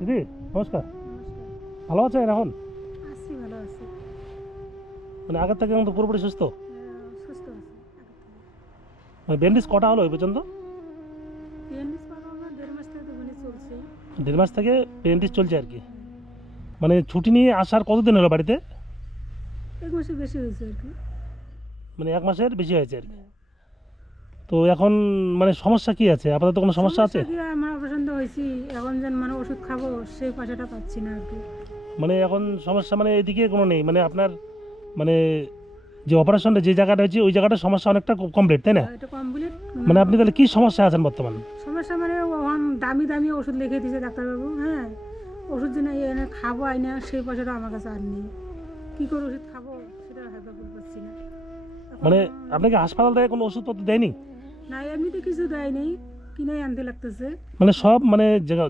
দিদি নমস্কার। ভালো আছেন এখন? আছি ভালো আছি। মানে আগের থেকে এখন তো পুরোপুরি সুস্থ? সুস্থ আছি মানে ব্যান্ডেজ কটা হলো এই পর্যন্ত? দেড় মাস থেকে দোকানে চলছে। দেড় মাস থেকে ব্যান্ডেজ চলছে আর কি। মানে ছুটি নিয়ে আসার কতদিন হলো বাড়িতে? এক মাসে বেশি হয়েছে আর কি। মানে এক মাসের বেশি হয়েছে আর কি। তো এখন মানে সমস্যা কি আছে? আপাতত কোনো সমস্যা আছে? আমার অপারেশন তো হয়েছি। এখন যেন মানে ওষুধ খাব সেই পয়সাটা পাচ্ছি না আর কি। মানে এখন সমস্যা মানে এদিকে কোনো নেই। মানে আপনার মানে যে অপারেশনটা যে জায়গাটা হয়েছে ওই জায়গাটা সমস্যা অনেকটা কমপ্লিট তাই না? এটা কমপ্লিট মানে আপনি তাহলে কি সমস্যা আছেন বর্তমান? সমস্যা মানে ওখান দামি দামি ওষুধ লিখে দিয়েছে ডাক্তারবাবু হ্যাঁ। ওষুধ যেন এনে খাব আই না সেই পয়সাটা আমার কাছে আর নেই। কী করে ওষুধ খাব সেটা হয়তো পারছি না। মানে আপনাকে হাসপাতাল থেকে কোনো ওষুধপত্র দেয়নি? না এমনিতে কিছু দেয় নেই কিনে আনতে লাগতেছে। মানে সব মানে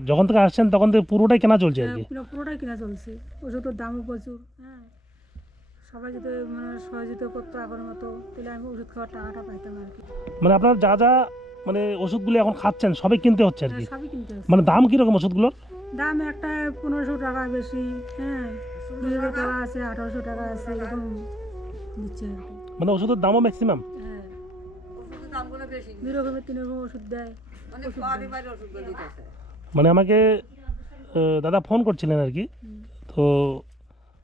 যখন থেকে আসছেন তখন থেকে পুরোটাই কেনা চলছে আর কি? হ্যাঁ, পুরোটাই কিনা চলছে। ওষুধের দামও প্রচুর হ্যাঁ। সবাই যদি মানে সহযোগিতা করতো আগের মতো তাহলে আমি ওষুধ খাওয়ার টাকাটা পাইতাম আর কি। মানে আপনার যা যা মানে ওষুধগুলো এখন খাচ্ছেন সবই কিনতে হচ্ছে আর কি? হ্যাঁ, সবই কিনতে হচ্ছে। মানে দাম কীরকম ওষুধগুলোর? দাম একটা পনেরোশো টাকা বেশি হ্যাঁ। টাকা আছে আঠারোশো টাকা আছে এরকম দিচ্ছে মানে ওষুধের দামও ম্যাক্সিমাম দামগুলো বেশি দুই রকমের তিন রকম ওষুধ দেয় মানে ওষুধগুলো দিতেছে। মানে আমাকে দাদা ফোন করছিলেন আর কি। তো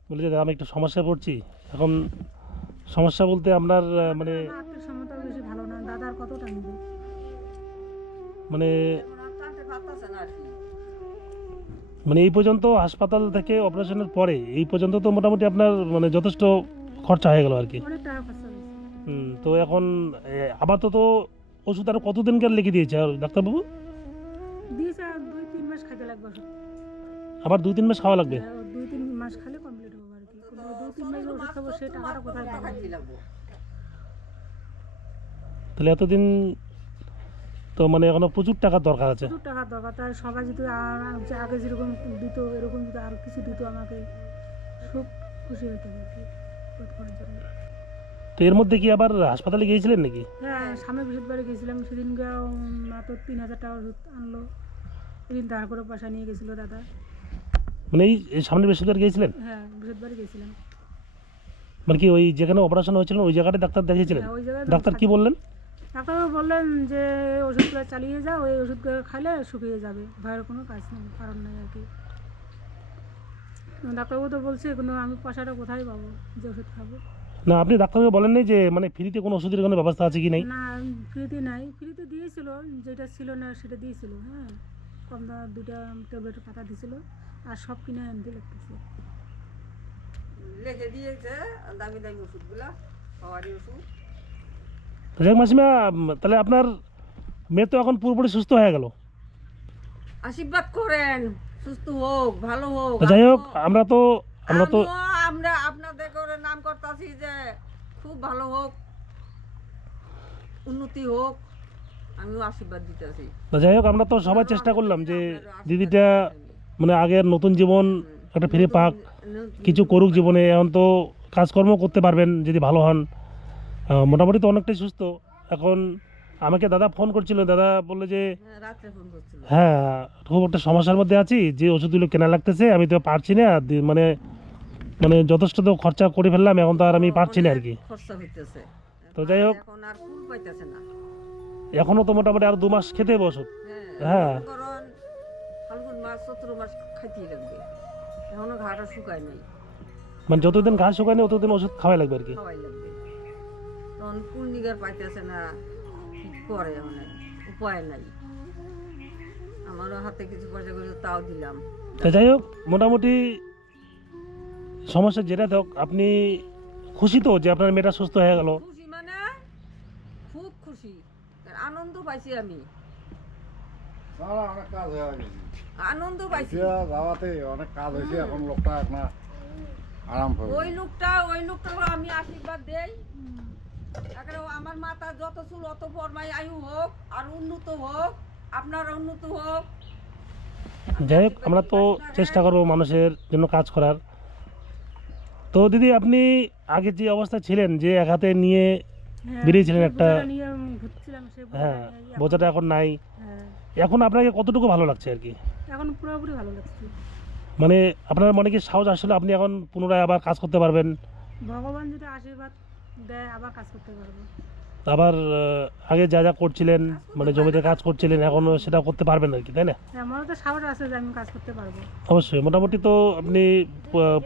বলে যে দাদা আমি একটু সমস্যায় পড়ছি। এখন সমস্যা বলতে আপনার মানে ভালো না। দাদার কতটা মানে মানে এই পর্যন্ত হাসপাতাল থেকে অপারেশনের পরে এই পর্যন্ত তো মোটামুটি আপনার মানে যথেষ্ট খরচা হয়ে গেল আর কি। তো এখন আপাতত ওষুধ আরও কতদিনকার লিখে দিয়েছে আর ডাক্তারবাবু? দিয়েছে আর দুই তিন মাস খাইতে লাগবে আবার দুই তিন মাস খাওয়া লাগবে? হ্যাঁ, দুই তিন মাস খালে কমপ্লিট হবে আর কি। দুই তিন মাস ওষুধ খাব সেই টাকাটা কোথায় পাবো? তাহলে এতদিন তো মানে এখনও প্রচুর টাকার দরকার আছে। প্রচুর টাকার দরকার তাই সবাই যদি আর- আগে যেরকম দিত এরকম যদি আরও কিছু দিত আমাকে খুব খুশি হতাম আর কি। তো এর মধ্যে কি আবার হাসপাতালে গিয়েছিলেন নাকি? হ্যাঁ সামনে বৃহস্পতিবারে গেছিলাম সেদিনকে মাত্র তিন হাজার টাকা ওষুধ আনলো। সেদিন ধার করে পয়সা নিয়ে গেছিল দাদা। মানে এই সামনে বৃহস্পতিবার গিয়েছিলেন? হ্যাঁ বৃহস্পতিবারে গেছিলাম। মানে কি ওই যেখানে অপারেশন হয়েছিল ওই জায়গাটা ডাক্তার দেখিয়েছিলেন? হ্যাঁ, ওই জায়গায় ডাক্তার কি বললেন? ডাক্তারবাবু বললেন যে ওষুধগুলো চালিয়ে যাও ওই ওষুধগুলো খাইলে শুকিয়ে যাবে। ভয়ের কোনো কাজ নেই কারণ নেই আর কি। ডাক্তারবাবু তো বলছে কোনো আমি পয়সাটা কোথায় পাবো? যে ওষুধ খাব? না আপনি ডাক্তারকে বলেন নাই যে মানে ফ্রিতে কোনো ওষুধের কোনো ব্যবস্থা আছে কি নাই? না ফ্রিতে নাই। ফ্রিতে দিয়েছিল যেটা ছিল না সেটা দিয়েছিল হ্যাঁ। কম দাম দুটা ট্যাবলেটের পাতা দিয়েছিল আর সব কিনে আনতে লাগতেছে। লিখে দিয়েছে দামি দামি ওষুধগুলা খাওয়ারি ওষুধ। যাক মাসিমা তাহলে আপনার মেয়ে তো এখন পুরোপুরি সুস্থ হয়ে গেল। আশীর্বাদ করেন সুস্থ হোক ভালো হোক। যাই হোক আমরা তো আমরা তো আমরা নাম করতেছি যে খুব ভালো হোক উন্নতি হোক আমিও আশীর্বাদ দিতেছি। যাই হোক আমরা তো সবাই চেষ্টা করলাম যে দিদিটা মানে আগের নতুন জীবন একটা ফিরে পাক কিছু করুক জীবনে এখন তো কাজকর্ম করতে পারবেন যদি ভালো হন। মোটামুটি তো অনেকটাই সুস্থ। এখন আমাকে দাদা ফোন করছিল দাদা বলল যে হ্যাঁ, হ্যাঁ খুব একটা সমস্যার মধ্যে আছি যে ওষুধগুলো কেনা লাগতেছে আমি তো পারছি না মানে মানে যথেষ্ট তো খরচা করে ফেললাম এখন তো আর আমি পারছি না আর কি। খরচা হইতেছে। তো যাই হোক। এখন আর ফুল পাইতেছে না। এখনও তো মোটামুটি আর দু মাস খেতে ওষুধ হ্যাঁ। হ্যাঁ। কারণ ফাল্গুন মাস চৈত্র মাস খাইতেই লাগবে। এখনও ঘাটা শুকায় নাই। মানে যতদিন ঘাস শুকায় না ততদিন ওষুধ খাওয়াই লাগবে আর কি। খাওয়াই লাগবে। তখন কোন দিকের পাইতেছে না কি করে মানে উপায় নাই। আমারও হাতে কিছু পয়সা করে তাও দিলাম। তা যাই হোক মোটামুটি সমস্যা যেটা হোক আপনি খুশি তো যে আপনার মেয়েটা সুস্থ হয়ে গেল। খুশি মানে? খুব খুশি। আনন্দ পাইছি আমি। না না অনেক কাজ হয়ে গেছে। আনন্দ পাইছি। যাওয়াতে অনেক কাজ হয়েছে এখন লোকটা আপনার আরাম পাবে ওই লোকটা ওই লোকটা আমি আশীর্বাদ দেই। এখানে আমার মাথা যত চুল অত ফরমাই আয়ু হোক আর উন্নত হোক আপনার উন্নত হোক। যাই হোক আমরা তো চেষ্টা করব মানুষের জন্য কাজ করার। তো দিদি আপনি আগে যে অবস্থা ছিলেন যে এক হাতে নিয়ে হ্যাঁ, বেরিয়েছিলেন একটা- হ্যাঁ বোঝাটা এখন নাই। হ্যাঁ। এখন আপনাকে কতটুকু ভালো লাগছে আর কি? এখন পুরোপুরি ভালো লাগছে। মানে আপনার মনে কি সাহস আসলে আপনি এখন পুনরায় আবার কাজ করতে পারবেন? ভগবান যদি আশীর্বাদ দেয় আবার কাজ করতে পারব। আবার আগে যা যা করছিলেন মানে জমিতে কাজ করছিলেন এখনও সেটা করতে পারবেন আর কি তাই না? হ্যাঁ তো সাহস আছে যে আমি কাজ করতে পারব। অবশ্যই মোটামুটি তো আপনি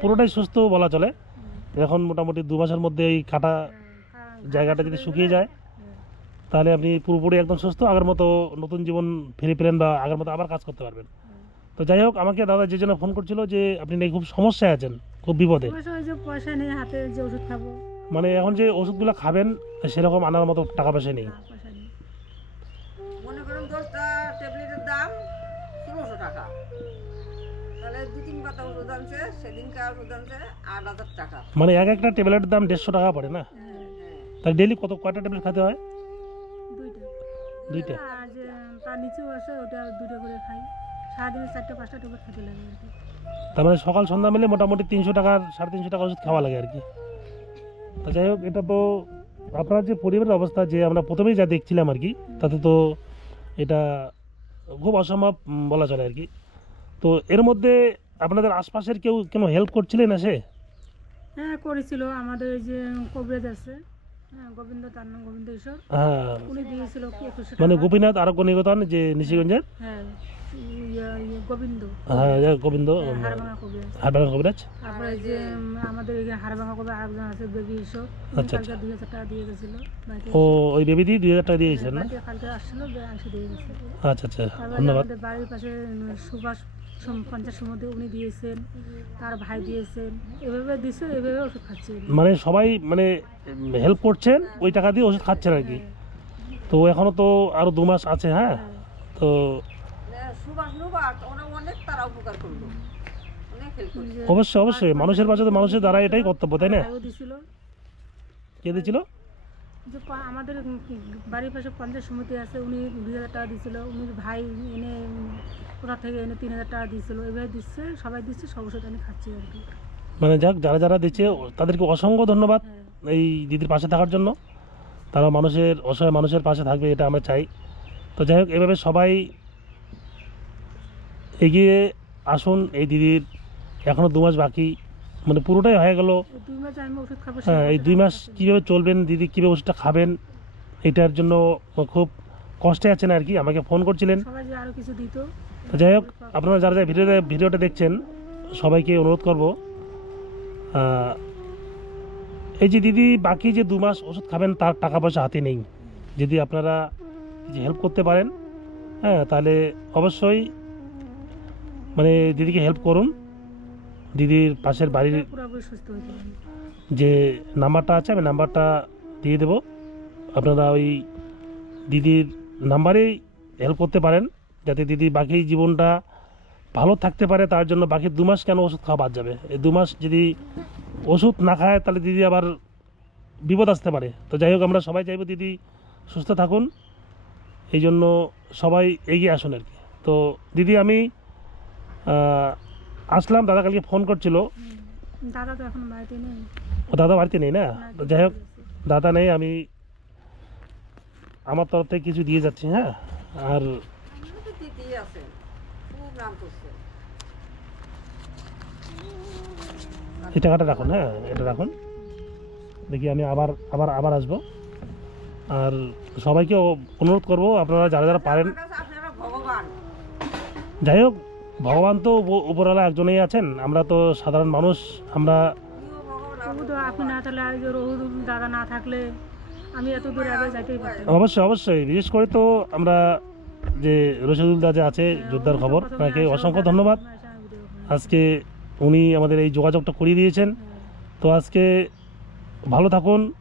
পুরোটাই সুস্থ বলা চলে। এখন মোটামুটি দু মাসের মধ্যে এই কাটা জায়গাটা যদি শুকিয়ে যায় তাহলে আপনি পুরোপুরি একদম সুস্থ আগের মতো নতুন জীবন ফিরে পেলেন বা আগের মতো আবার কাজ করতে পারবেন। তো যাই হোক আমাকে দাদা যে জন্য ফোন করছিল যে আপনি নাকি খুব সমস্যায় আছেন খুব বিপদে। পয়সা নেই হাতে যে ওষুধ খাব। মানে এখন যে ওষুধগুলো খাবেন সেরকম আনার মতো টাকা পয়সা নেই। মনে করেন দশটা ট্যাবলেটের দাম ষোলোশো টাকা। তাহলে দু তিন পাতা ওষুধ আনছে সেদিনকার ওষুধ আনছে আট হাজার টাকা। মানে এক একটা ট্যাবলেটের দাম দেড়শো টাকা পড়ে না? হ্যাঁ তাহলে ডেলি কত কয়টা ট্যাবলেট খেতে হয়? দুইটা। তার নিচেও আছে ওটা দুটো করে খাই। সারাদিনে চারটে পাঁচটা টুকরো খেতে লাগে তার মানে সকাল সন্ধ্যা মিলে মোটামুটি তিনশো টাকার সাড়ে তিনশো টাকা ওষুধ খাওয়া লাগে আর কি। তো যাই হোক এটা তো আপনার যে পরিবারের অবস্থা যে আমরা প্রথমেই যা দেখছিলাম আর কি তাতে তো এটা খুব অসম্ভব বলা চলে আর কি। তো এর মধ্যে আপনাদের আশপাশের কেউ কেন হেল্প করছিলেন এসে? হ্যাঁ করেছিল। আমাদের যে কবিরাজ আছে হ্যাঁ গোবিন্দ তার নাম গোবিন্দ ঈশ্বর। হ্যাঁ। উনি দিয়েছিল মানে গোপীনাথ আরোগ্য নিকেতন যে নিশিগঞ্জের? হ্যাঁ। গোবিন্দ। হ্যাঁ যে গোবিন্দ হ্যাঁ, কবিরাজ কবিরাজ তারপরে যে আমাদের এখানে হাড়ভাঙা কবিরাজ আরেকজন আছে বেবি আচ্ছা, দুই হাজার টাকা দিয়ে গেছিল। ও ওই বেবিদি দুই হাজার টাকা দিয়েছিলেন না? কালকে আসছিল যে এসে দিয়ে গেছে। আচ্ছা আচ্ছা ধন্যবাদ। বাড়ির পাশে সুভাষ মধ্যে উনি দিয়েছেন তার ভাই দিয়েছেন। এভাবে দিছে এভাবে ওষুধ খাচ্ছি মানে সবাই মানে হেল্প করছেন ওই টাকা দিয়ে ওষুধ খাচ্ছেন আর কি। তো এখনও তো আরও দু মাস আছে হ্যাঁ। তো সুভাষ নুবাস ওরা অনেক তারা উপকার করল। অনেক হেল্প করল। অবশ্যই অবশ্যই। মানুষের পাশে তো মানুষের দ্বারা এটাই কর্তব্য তাই না? কে দিয়েছিল যে আমাদের বাড়ির পাশে পঞ্চায়েত সমিতি আছে উনি দুই হাজার টাকা দিয়েছিল উনি ভাই এনে কোথা থেকে এনে তিন হাজার টাকা দিয়েছিল এভাবে দিচ্ছে সবাই দিচ্ছে সব ওষুধ আমি খাচ্ছি আর কি। মানে যাক যারা যারা দিচ্ছে তাদেরকে অসংখ্য ধন্যবাদ হ্যাঁ। এই দিদির পাশে থাকার জন্য। তারা মানুষের অসহায় মানুষের পাশে থাকবে এটা আমরা চাই। তো যাই হোক এভাবে সবাই এগিয়ে আসুন এই দিদির এখনও দু মাস বাকি মানে পুরোটাই হয়ে গেল। এই দুই মাস আমি হ্যাঁ এই দুই মাস কীভাবে চলবেন দিদি কীভাবে ওষুধটা খাবেন এটার জন্য খুব কষ্টে আছেন আর কি আমাকে ফোন করছিলেন। যে যাই হোক আপনারা যারা যারা ভিডিওতে ভিডিওটা দেখছেন সবাইকে অনুরোধ করব এই যে দিদি বাকি যে দু মাস ওষুধ খাবেন তার টাকা পয়সা হাতে নেই। যদি আপনারা যে হেল্প করতে পারেন হ্যাঁ তাহলে অবশ্যই মানে দিদিকে হেল্প করুন। দিদির পাশের বাড়ির। যে নাম্বারটা আছে, আমি নাম্বারটা দিয়ে দেবো। আপনারা ওই দিদির নাম্বারেই হেল্প করতে পারেন, যাতে দিদি বাকি জীবনটা ভালো থাকতে পারে। তার জন্য বাকি দু মাস কেন ওষুধ খাওয়া বাদ যাবে? এই দু মাস যদি ওষুধ না খায়, তাহলে দিদি আবার বিপদ আসতে পারে। তো যাই হোক, আমরা সবাই চাইব দিদি সুস্থ থাকুন। এই জন্য সবাই এগিয়ে আসুন আর কি। তো দিদি, আমি আসলাম দাদা কালকে ফোন করছিল। দাদা তো এখন বাড়িতে নেই। ও দাদা বাড়িতে নেই না? যাই হোক দাদা নেই আমি আমার তরফ থেকে কিছু দিয়ে যাচ্ছি হ্যাঁ? আর এই টাকাটা রাখুন হ্যাঁ এটা রাখুন। দেখি আমি আবার আবার আবার আসব। আর সবাইকে অনুরোধ করব আপনারা যারা যারা পারেন যাই হোক ভগবান তো উপ- উপরওয়ালা একজনেই আছেন। আমরা তো সাধারণ মানুষ আমরা আপনি না থাকলে আর যে রহুদ দাদা না থাকলে আমি এত দূর আগে যাইতেই পারতাম। অবশ্যই অবশ্যই। বিশেষ করে তো আমরা যে রশিদুল দা যে আছে যোদ্ধার খবর তাকে অসংখ্য ধন্যবাদ। আজকে উনি আমাদের এই যোগাযোগটা করিয়ে দিয়েছেন। তো আজকে ভালো থাকুন।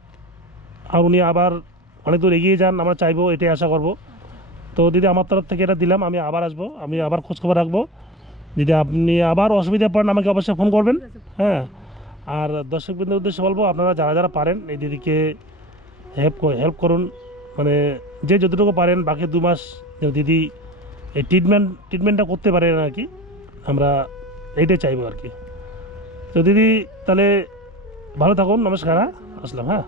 আর উনি আবার অনেক দূর এগিয়ে যান আমরা চাইব এটাই আশা করব। তো দিদি আমার তরফ থেকে এটা দিলাম আমি আবার আসব আমি আবার খোঁজখবর রাখব। যদি আপনি আবার অসুবিধা পড়েন, আমাকে অবশ্যই ফোন করবেন। হ্যাঁ? আর দর্শকবৃন্দের উদ্দেশ্যে বলব, আপনারা যারা যারা পারেন, এই দিদিকে হেল্প হেল্প করুন। মানে যে যতটুকু পারেন, বাকি দু মাস দিদি এই ট্রিটমেন্ট ট্রিটমেন্টটা করতে পারেন আর কি, আমরা এইটাই চাইব আর কি। তো দিদি, তাহলে ভালো থাকুন, নমস্কার হ্যাঁ? আসলাম হ্যাঁ?